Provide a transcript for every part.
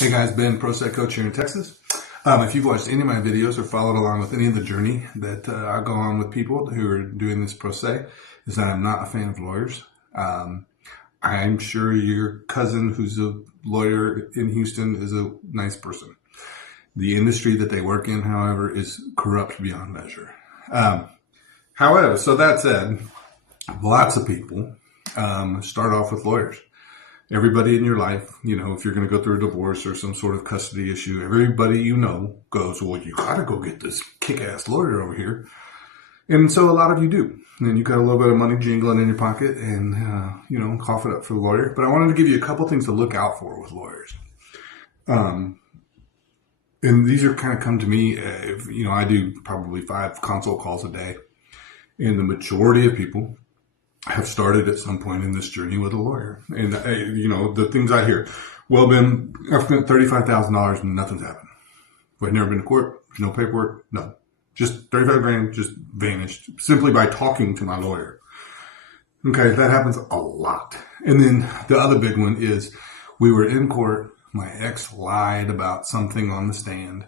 Hey guys, Ben, Pro Set Coach here in Texas. If you've watched any of my videos or followed along with any of the journey that I go on with people who are doing this pro se, is that I'm not a fan of lawyers. I'm sure your cousin who's a lawyer in Houston is a nice person. The industry that they work in, however, is corrupt beyond measure. However, so that said, lots of people start off with lawyers. Everybody in your life, if you're going to go through a divorce or some sort of custody issue, everybody goes, well, you got to go get this kick-ass lawyer over here. And so a lot of you do. And you got a little bit of money jingling in your pocket and, cough it up for the lawyer. But I wanted to give you a couple things to look out for with lawyers. And these are kind of come to me, I do probably 5 consult calls a day. And the majority of people have started at some point in this journey with a lawyer. And, the things I hear, well, Ben, I've spent $35,000 and nothing's happened. I've never been to court. There's no paperwork. No. Just 35 grand just vanished simply by talking to my lawyer. Okay, that happens a lot. And then the other big one is we were in court. My ex lied about something on the stand.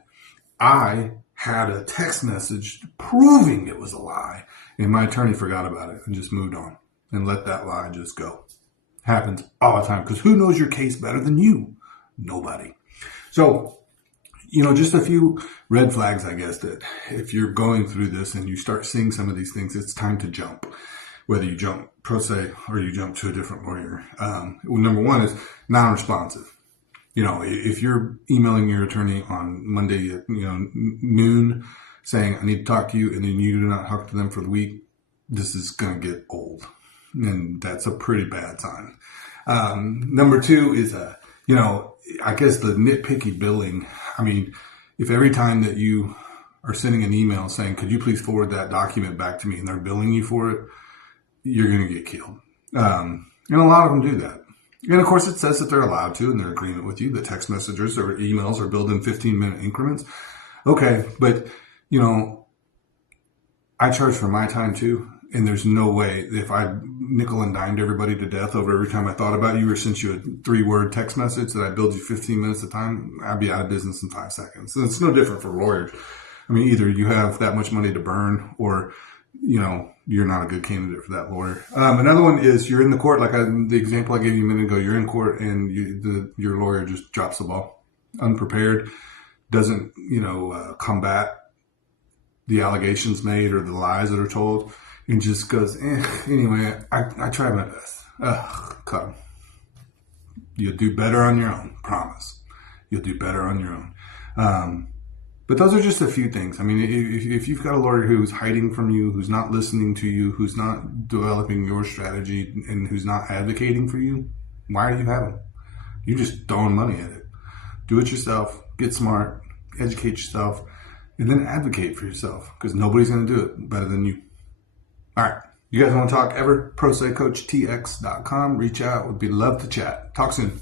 I had a text message proving it was a lie, and my attorney forgot about it and just moved on and let that lie just go. Happens all the time, because who knows your case better than you? Nobody. So, just a few red flags, I guess, that if you're going through this and you start seeing some of these things, it's time to jump. Whether you jump pro se or you jump to a different lawyer. Number one is non-responsive. If you're emailing your attorney on Monday at noon saying, I need to talk to you, and then you do not talk to them for the week, this is going to get old. And that's a pretty bad sign. Number two is, I guess the nitpicky billing. I mean, if every time that you are sending an email saying, could you please forward that document back to me, and they're billing you for it, you're going to get killed. And a lot of them do that. And of course, it says that they're allowed to in their agreement with you. The text messages or emails are billed in 15-minute increments. Okay, but, I charge for my time too. And there's no way if I nickel and dimed everybody to death over every time I thought about you or sent you a 3-word text message that I billed you 15 minutes of time, I'd be out of business in 5 seconds. And it's no different for lawyers. I mean, either you have that much money to burn or, you're not a good candidate for that lawyer. Another one is you're in the court, like the example I gave you a minute ago, you're in court and your lawyer just drops the ball, unprepared, doesn't, combat the allegations made or the lies that are told. And just goes, anyway, I tried my best. Come. You'll do better on your own. Promise. You'll do better on your own. But those are just a few things. I mean, if you've got a lawyer who's hiding from you, who's not listening to you, who's not developing your strategy, and who's not advocating for you, why are you having? You're just throwing money at it. Do it yourself. Get smart. Educate yourself. And then advocate for yourself, because nobody's going to do it better than you. All right. You guys want to talk ever? ProSetCoachTX.com. Reach out. Would be love to chat. Talk soon.